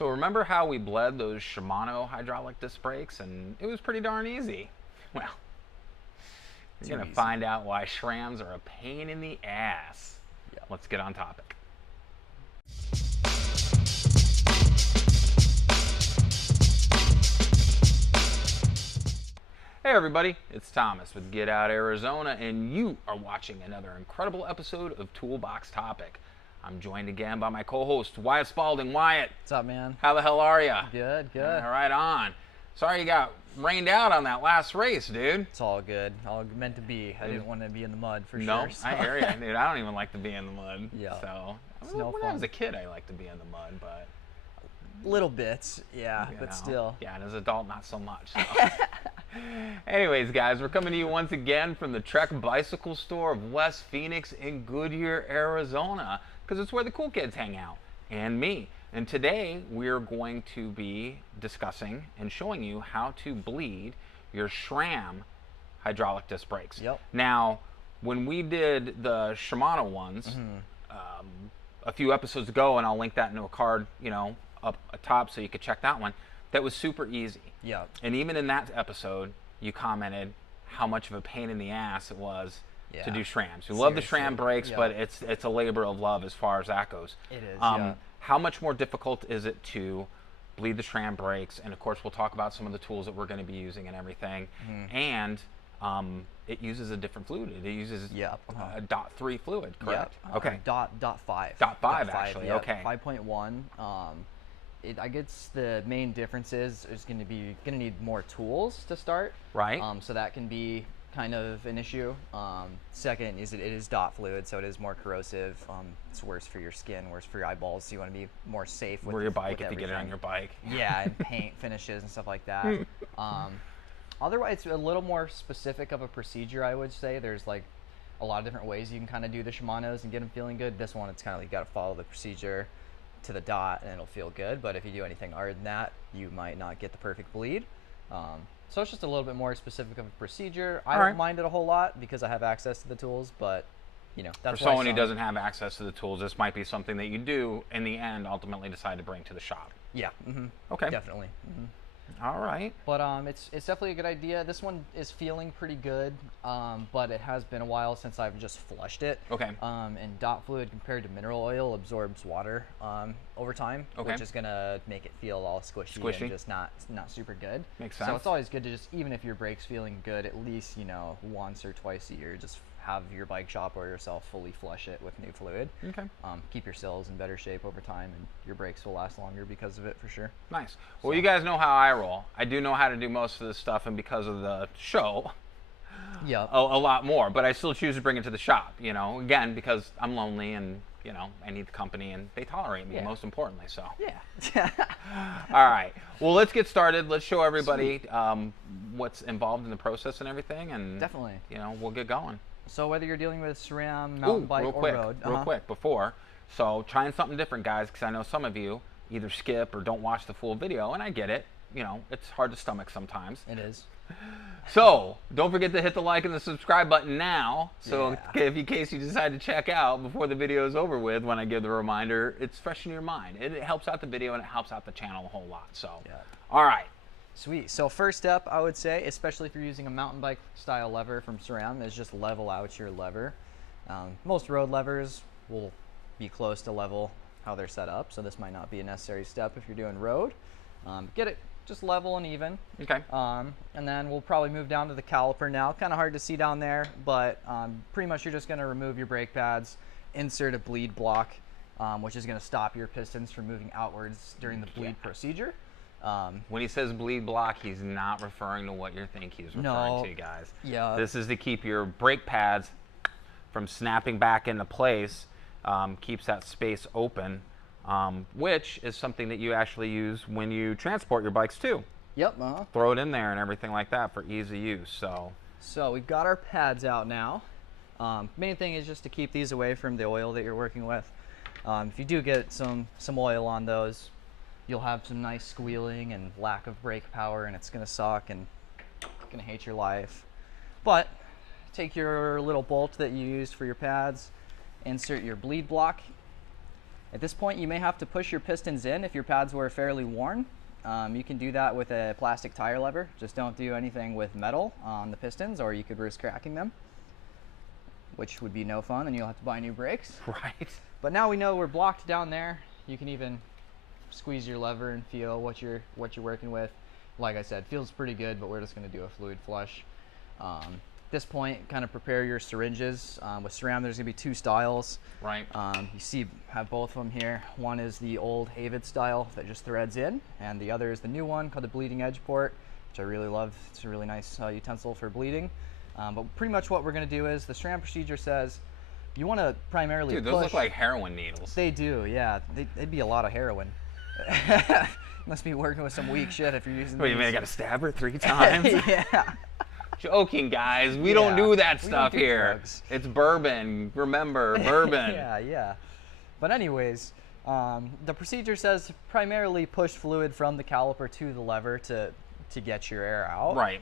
So remember how we bled those Shimano hydraulic disc brakes and it was pretty darn easy? Well, you're going to find out why SRAMs are a pain in the ass. Yep. Let's get on topic. Hey everybody, it's Thomas with Get Out Arizona, and you are watching another incredible episode of Toolbox Topic. I'm joined again by my co-host, Wyatt Spalding. Wyatt. What's up, man? How the hell are ya? Good, good. All right, on. Sorry you got rained out on that last race, dude. It's all good. All meant to be. I didn't want to be in the mud for no, sure. So. I hear you, dude. I don't even like to be in the mud. Yeah. So, no when fun. I was a kid, I liked to be in the mud, but... Little bits, yeah, but know, still. Yeah, and as an adult, not so much. So. Anyways, guys, we're coming to you once again from the Trek Bicycle Store of West Phoenix in Goodyear, Arizona, because it's where the cool kids hang out, and me. And today, we're going to be discussing and showing you how to bleed your SRAM hydraulic disc brakes. Yep. Now, when we did the Shimano ones a few episodes ago, and I'll link that into a card, you know, up top so you could check that one, that was super easy. Yeah. And even in that episode, you commented how much of a pain in the ass it was to do SRAMs. You love the SRAM brakes, but it's a labor of love as far as that goes. It is, yeah. How much more difficult is it to bleed the SRAM brakes? And of course, we'll talk about some of the tools that we're going to be using and everything. And it uses a different fluid. It uses a .3 fluid, correct? Yep. Okay. .5. .5 actually. Yeah. Okay. 5.1. I guess the main difference is going to need more tools to start. Right. So that can be kind of an issue. Second is it is dot fluid, so it is more corrosive. It's worse for your skin, worse for your eyeballs. So you want to be more safe with your bike if everything. you get it on your bike. Yeah, and paint finishes and stuff like that. Otherwise, it's a little more specific of a procedure, I would say. There's like a lot of different ways you can kind of do the Shimanos and get them feeling good. This one, it's kind of like you got to follow the procedure to the dot and it'll feel good, but if you do anything other than that, you might not get the perfect bleed. So it's just a little bit more specific of a procedure. I don't mind it a whole lot because I have access to the tools, but you know, that's for someone who doesn't have access to the tools, this might be something that you do in the end ultimately decide to bring to the shop. Yeah. Okay. Definitely. All right. But it's definitely a good idea. This one is feeling pretty good, but it has been a while since I've just flushed it. Okay. And dot fluid compared to mineral oil absorbs water over time, which is gonna make it feel all squishy and just not super good. Makes sense. So it's always good to just, even if your brake's feeling good, at least, you know, once or twice a year, just have your bike shop or yourself fully flush it with new fluid. Okay. Keep your cells in better shape over time, and your brakes will last longer because of it, for sure. Nice. Well, you guys know how I roll. I do know how to do most of this stuff, and because of the show, a lot more. But I still choose to bring it to the shop, you know, again, because I'm lonely and, you know, I need the company, and they tolerate me, most importantly, so. Yeah. All right. Well, let's get started. Let's show everybody what's involved in the process and everything, and definitely, you know, we'll get going. So whether you're dealing with SRAM, mountain bike, or road. Real quick, before. So trying something different, guys, because I know some of you either skip or don't watch the full video, and I get it. You know, it's hard to stomach sometimes. It is. So don't forget to hit the like and the subscribe button now. So if in case you decide to check out before the video is over with, when I give the reminder, it's fresh in your mind. It helps out the video and it helps out the channel a whole lot. So, all right. Sweet. So first step, I would say, especially if you're using a mountain bike style lever from SRAM, is just level out your lever. Most road levers will be close to level how they're set up, so this might not be a necessary step if you're doing road. Get it just level and even. Okay. And then we'll probably move down to the caliper now. Kind of hard to see down there, but pretty much you're just going to remove your brake pads, insert a bleed block, which is going to stop your pistons from moving outwards during the bleed procedure. When he says bleed block, he's not referring to what you think he's referring to, guys. Yeah. This is to keep your brake pads from snapping back into place, keeps that space open, which is something that you actually use when you transport your bikes too. Yep. Throw it in there and everything like that for ease of use. So we've got our pads out now. Main thing is just to keep these away from the oil that you're working with. If you do get some oil on those, you'll have some nice squealing and lack of brake power, and it's going to suck and you're going to hate your life. But take your little bolt that you used for your pads, insert your bleed block, At this point, you may have to push your pistons in if your pads were fairly worn. You can do that with a plastic tire lever. Just don't do anything with metal on the pistons, or you could risk cracking them, which would be no fun, and you'll have to buy new brakes. Right. But now we know we're blocked down there. You can even squeeze your lever and feel what you're working with. Like I said, feels pretty good, but we're just going to do a fluid flush. At this point, kind of prepare your syringes. With SRAM, there's going to be 2 styles. Right. You see, have both of them here. One is the old Avid style that just threads in, and the other is the new one called the bleeding edge port, which I really love. It's a really nice utensil for bleeding. But pretty much what we're going to do is the SRAM procedure says you want to primarily Dude, those push. look like heroin needles. They do, yeah. They'd be a lot of heroin. Must be working with some weak shit if you're using Wait, you mean I got to stab her 3 times? Yeah. Joking, guys. We don't do that We stuff don't do here. drugs. It's bourbon. Remember, bourbon. Yeah. But anyways, the procedure says primarily push fluid from the caliper to the lever to get your air out. Right.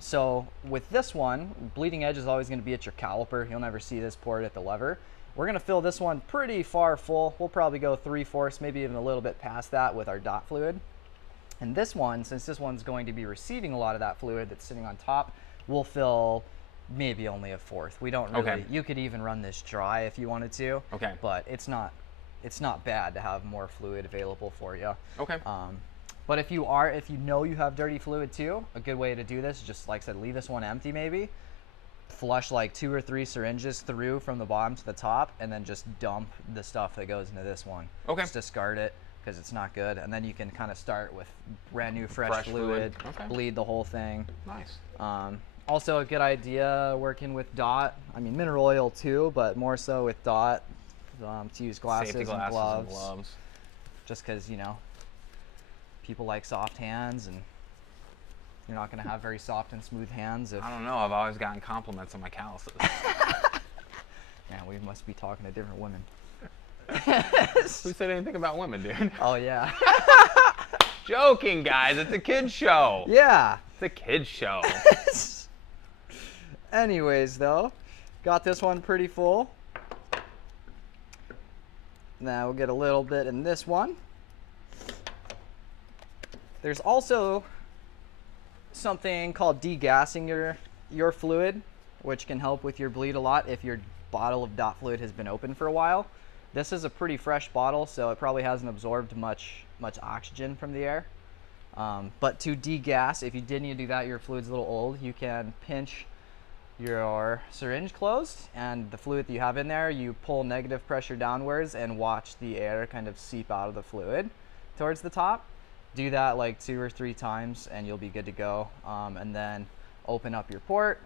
So with this one, bleeding edge is always going to be at your caliper. You'll never see this port at the lever. We're going to fill this one pretty far full. We'll probably go 3/4, maybe even a little bit past that with our dot fluid. And this one, since this one's going to be receiving a lot of that fluid that's sitting on top, we'll fill maybe only 1/4. We don't really, Okay. You could even run this dry if you wanted to. Okay. But it's not bad to have more fluid available for you. Okay. But if you know you have dirty fluid too, a good way to do this is just, like I said, leave this one empty maybe. Flush like 2 or 3 syringes through from the bottom to the top, and then just dump the stuff that goes into this one. Okay. Just discard it because it's not good, and then you can kind of start with brand new fresh fluid. Okay. Bleed the whole thing. Nice. Also a good idea working with dot. I mean mineral oil too, but more so with dot to use glasses, Safety and glasses gloves. Just because, you know, people like soft hands, and you're not going to have very soft and smooth hands. I don't know. I've always gotten compliments on my calluses. Man, we must be talking to different women. Who said anything about women, dude? Oh, yeah. Joking, guys. It's a kid's show. Yeah. It's a kid's show. Anyways, though, got this one pretty full. Now we'll get a little bit in this one. There's also something called degassing your fluid, which can help with your bleed a lot if your bottle of dot fluid has been open for a while. This is a pretty fresh bottle, so it probably hasn't absorbed much oxygen from the air. But to degas, if you did need to do that, your fluid's a little old, you can pinch your syringe closed, and the fluid that you have in there, you pull negative pressure downwards and watch the air kind of seep out of the fluid towards the top. Do that like 2 or 3 times and you'll be good to go. And then open up your port,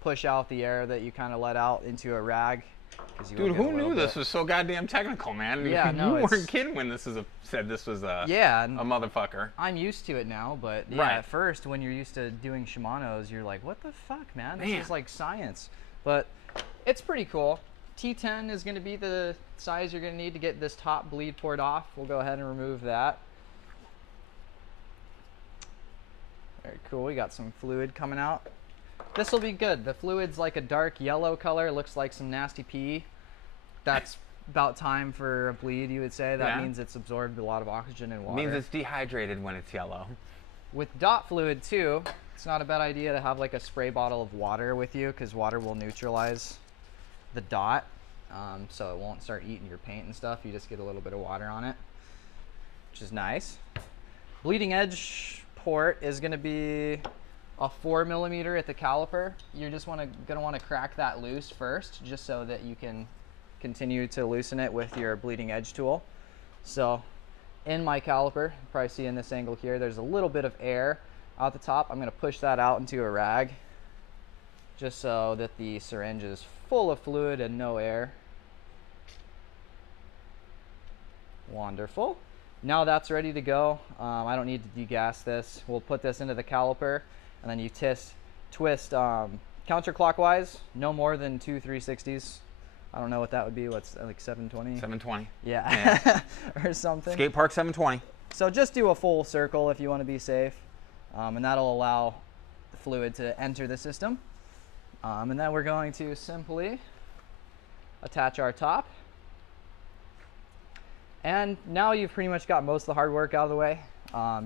push out the air that you kind of let out into a rag. Dude, who knew this was so goddamn technical, man? Yeah, no, you weren't kidding when said this was a motherfucker. I'm used to it now, but yeah, Right. At first when you're used to doing Shimano's, you're like, what the fuck, man? This is like science. But it's pretty cool. T10 is going to be the size you're going to need to get this top bleed port off. We'll go ahead and remove that. Very cool. We got some fluid coming out. This will be good. The fluid's like a dark yellow color. Looks like some nasty pee. That's about time for a bleed, you would say. That means it's absorbed a lot of oxygen and water. It means it's dehydrated when it's yellow. With dot fluid too, it's not a bad idea to have like a spray bottle of water with you, because water will neutralize the dot, so it won't start eating your paint and stuff. You just get a little bit of water on it, which is nice. Bleeding edge port is going to be a 4mm at the caliper. You're just going to want to crack that loose first, just so that you can continue to loosen it with your bleeding edge tool. So in my caliper, you probably see in this angle here, there's a little bit of air out the top. I'm going to push that out into a rag, just so that the syringe is full of fluid and no air. Wonderful. Now that's ready to go. I don't need to degas this. We'll put this into the caliper, and then you twist counterclockwise, no more than 2 3/60s. I don't know what that would be. What's like 720? 720. Yeah. Or something. Skate park 720. So just do a full circle if you want to be safe, and that'll allow the fluid to enter the system. And then we're going to simply attach our top. And now you've pretty much got most of the hard work out of the way.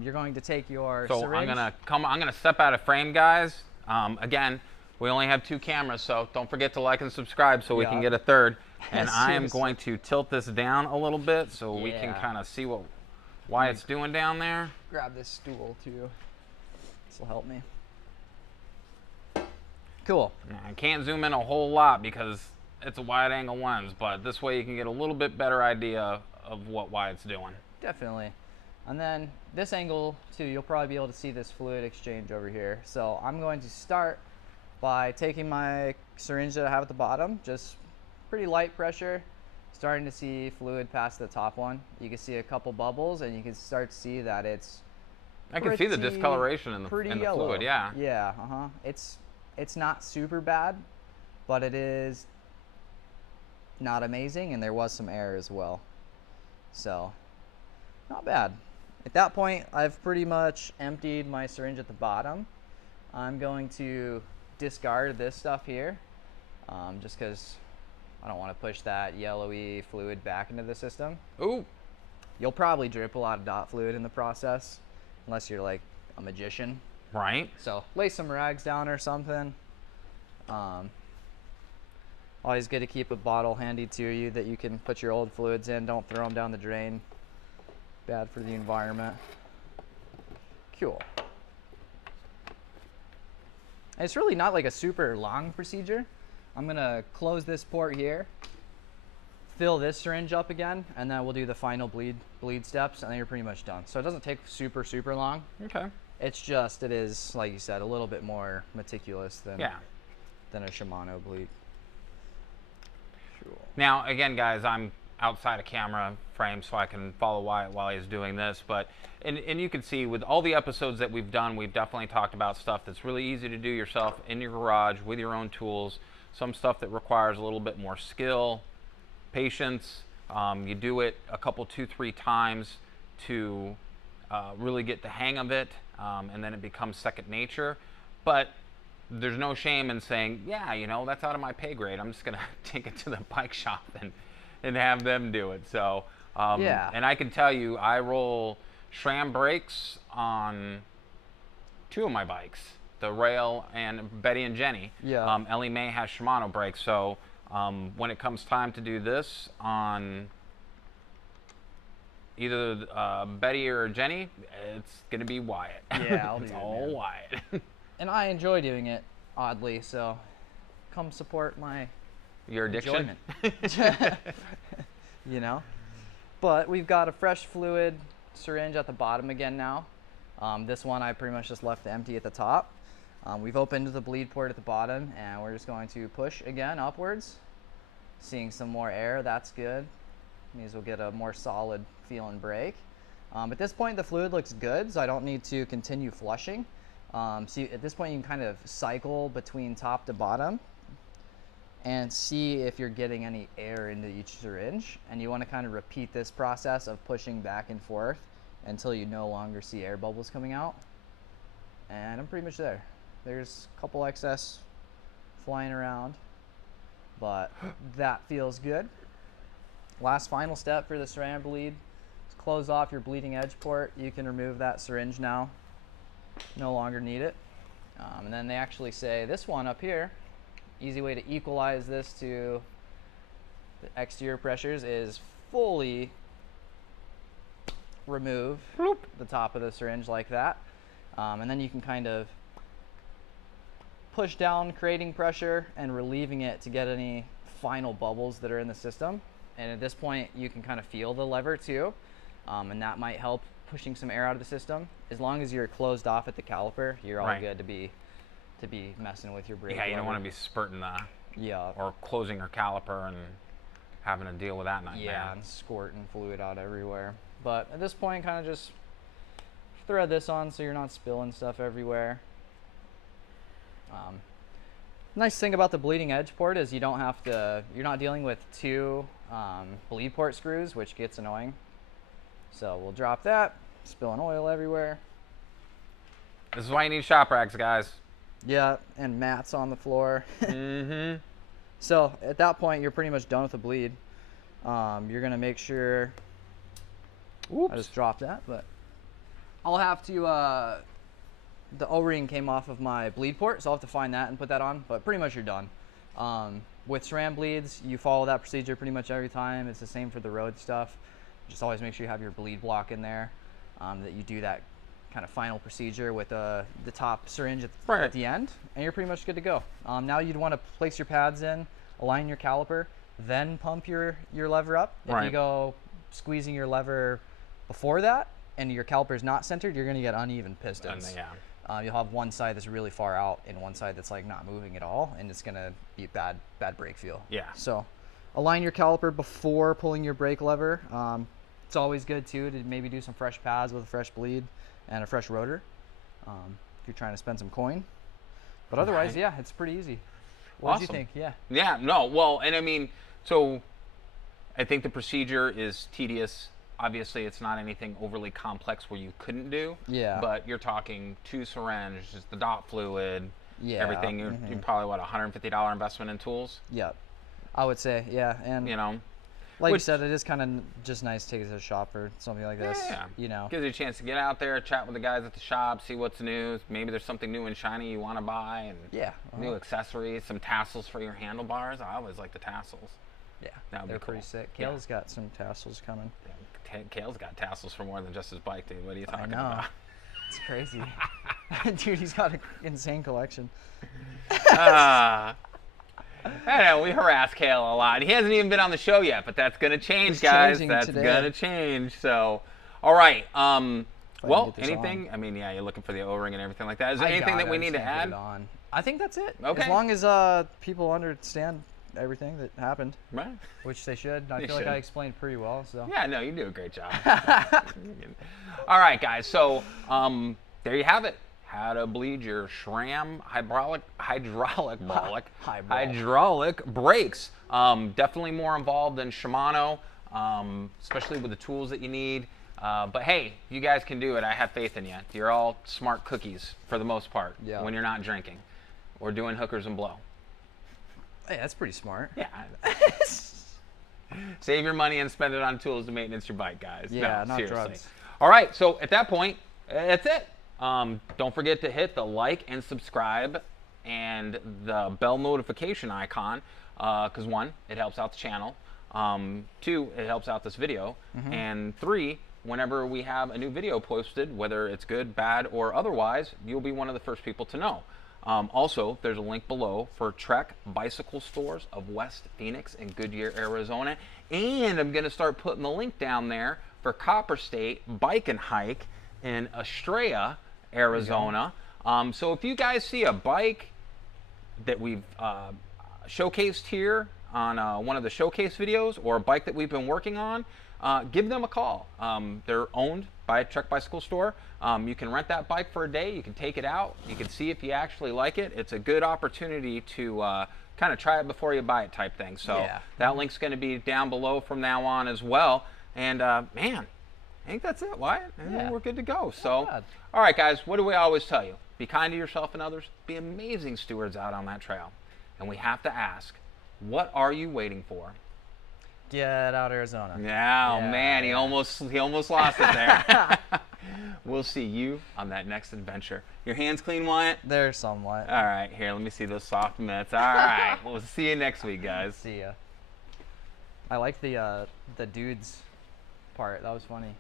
You're going to take your syringe. I'm gonna step out of frame, guys. Again, we only have 2 cameras, so don't forget to like and subscribe so we can get a third. And I am going to tilt this down a little bit so we can kind of see what Wyatt's doing down there. Grab this stool too. This will help me. Cool. I can't zoom in a whole lot because it's a wide angle lens, but this way you can get a little bit better idea of what Wyatt's doing. Definitely. And then this angle too, you'll probably be able to see this fluid exchange over here. So I'm going to start by taking my syringe that I have at the bottom, just pretty light pressure, starting to see fluid past the top one. You can see a couple bubbles and you can start to see that it's I can see the discoloration in the fluid, yeah. Yeah, It's not super bad, but it is not amazing, and there was some air as well. So, not bad. At that point, I've pretty much emptied my syringe at the bottom. I'm going to discard this stuff here, just because I don't want to push that yellowy fluid back into the system. Ooh! You'll probably drip a lot of dot fluid in the process, unless you're like a magician. Right. So lay some rags down or something. Always good to keep a bottle handy to you that you can put your old fluids in. Don't throw them down the drain. Bad for the environment. Cool. And it's really not like a super long procedure. I'm gonna close this port here, fill this syringe up again, and then we'll do the final bleed steps, and then you're pretty much done. So it doesn't take super long. Okay. It's just, it is, like you said, a little bit more meticulous than a Shimano bleed. Cool. Now, again, guys, I'm outside of camera frame so I can follow Wyatt while he's doing this, but, and you can see with all the episodes that we've done, we've definitely talked about stuff that's really easy to do yourself in your garage with your own tools, some stuff that requires a little bit more skill, patience. You do it a couple, 2-3 times to really get the hang of it, and then it becomes second nature. But there's no shame in saying, yeah, you know, that's out of my pay grade. I'm just gonna take it to the bike shop and have them do it. So and I can tell you, I roll SRAM brakes on 2 of my bikes, the Rail and Betty and Jenny. Ellie Mae has Shimano brakes, so when it comes time to do this on either Betty or Jenny, it's gonna be Wyatt. Yeah, I'll do it's it, all man. Wyatt. And I enjoy doing it, oddly, so come support your addiction. Enjoyment. You know? But we've got a fresh fluid syringe at the bottom again now. This one I pretty much just left empty at the top. We've opened the bleed port at the bottom, and we're just going to push again upwards. Seeing some more air, that's good. Means we'll get a more solid feeling brake. At this point the fluid looks good, so I don't need to continue flushing. So at this point you can kind of cycle between top to bottom and see if you're getting any air into each syringe, and you want to kind of repeat this process of pushing back and forth until you no longer see air bubbles coming out. And I'm pretty much there. There's a couple excess flying around, but that feels good. Last final step for the SRAM bleed is close off your bleeding edge port. You can remove that syringe now. No longer need it. And then they actually say this one up here, easy way to equalize this to the exterior pressures is fully remove the top of the syringe like that. And then you can kind of push down, creating pressure and relieving it to get any final bubbles that are in the system. And at this point you can kind of feel the lever too, and that might help pushing some air out of the system. As long as you're closed off at the caliper, you're all good to be messing with your brake. Yeah, you don't want to be spurting or closing your caliper and having to deal with that nightmare. Yeah, and squirting fluid out everywhere. But at this point, kind of just thread this on so you're not spilling stuff everywhere. Nice thing about the bleeding edge port is you don't have to, you're not dealing with 2 bleed port screws, which gets annoying. So we'll drop that, spilling oil everywhere. This is why you need shop rags, guys. Yeah, and mats on the floor. Mm-hmm. So at that point, you're pretty much done with the bleed. You're gonna make sure Oops. I just dropped that, but I'll have to, the O-ring came off of my bleed port, so I'll have to find that and put that on, but pretty much you're done. With SRAM bleeds, you follow that procedure pretty much every time. It's the same for the road stuff. Just always make sure you have your bleed block in there, that you do that kind of final procedure with the top syringe at the end, and you're pretty much good to go. Now you'd want to place your pads in, align your caliper, then pump your lever up. If you go squeezing your lever before that and your caliper is not centered, you're going to get uneven pistons. You'll have one side that's really far out and one side that's like not moving at all, and it's going to be a bad brake feel. So align your caliper before pulling your brake lever. It's always good too to maybe do some fresh pads with a fresh bleed and a fresh rotor, if you're trying to spend some coin. But otherwise, yeah, it's pretty easy. What do you think? Yeah, no, well, and I mean, so I think the procedure is tedious. Obviously, it's not anything overly complex where you couldn't do. But you're talking 2 syringes, the dot fluid, everything. You're probably, what, $150 investment in tools? I would say, and you know, like you said, it is kind of just nice to take it to the shop or something like this. You know, gives you a chance to get out there, chat with the guys at the shop, see what's new. Maybe there's something new and shiny you want to buy, and new accessories, some tassels for your handlebars. I always like the tassels. They're pretty sick. Kale's got some tassels coming. Kale's got tassels for more than just his bike, dude. What are you talking about? It's crazy. Dude, he's got an insane collection. I know, we harass Kale a lot. He hasn't even been on the show yet, but that's going to change, guys. That's going to change. So, all right. Well, anything? I mean, yeah, you're looking for the O-ring and everything like that. Is there anything that we need to add? I think that's it. Okay. As long as people understand everything that happened. Right. Which they should. I feel like I explained pretty well. So. Yeah, no, you do a great job. All right, guys. So, there you have it. How to bleed your SRAM hydraulic brakes. Definitely more involved than Shimano, especially with the tools that you need. But hey, you guys can do it. I have faith in you. You're all smart cookies for the most part when you're not drinking or doing hookers and blow. Hey, that's pretty smart. Yeah. Save your money and spend it on tools to maintenance your bike, guys. Yeah, no, not seriously. drugs. All right, so at that point, that's it. Don't forget to hit the like and subscribe and the bell notification icon, because 1, it helps out the channel. 2, it helps out this video. And 3, whenever we have a new video posted, whether it's good, bad, or otherwise, you'll be one of the first people to know. Also, there's a link below for Trek Bicycle Stores of West Phoenix in Goodyear, Arizona. And I'm going to start putting the link down there for Copper State Bike and Hike in Estrella, Arizona. So if you guys see a bike that we've showcased here on one of the showcase videos, or a bike that we've been working on, give them a call. They're owned by a Trek Bicycle Store. You can rent that bike for a day. You can take it out. You can see if you actually like it. It's a good opportunity to kind of try it before you buy it type thing. So that link's going to be down below from now on as well. And man, I think that's it, Wyatt. I think we're good to go. So, all right, guys, what do we always tell you? Be kind to yourself and others. Be amazing stewards out on that trail. And we have to ask, what are you waiting for? Get out, Arizona. Yeah, oh man, he almost lost it there. We'll see you on that next adventure. Your hands clean, Wyatt? They're somewhat. All right, here, let me see those soft mitts. All right, we'll see you next week, guys. See ya. I like the dudes part. That was funny.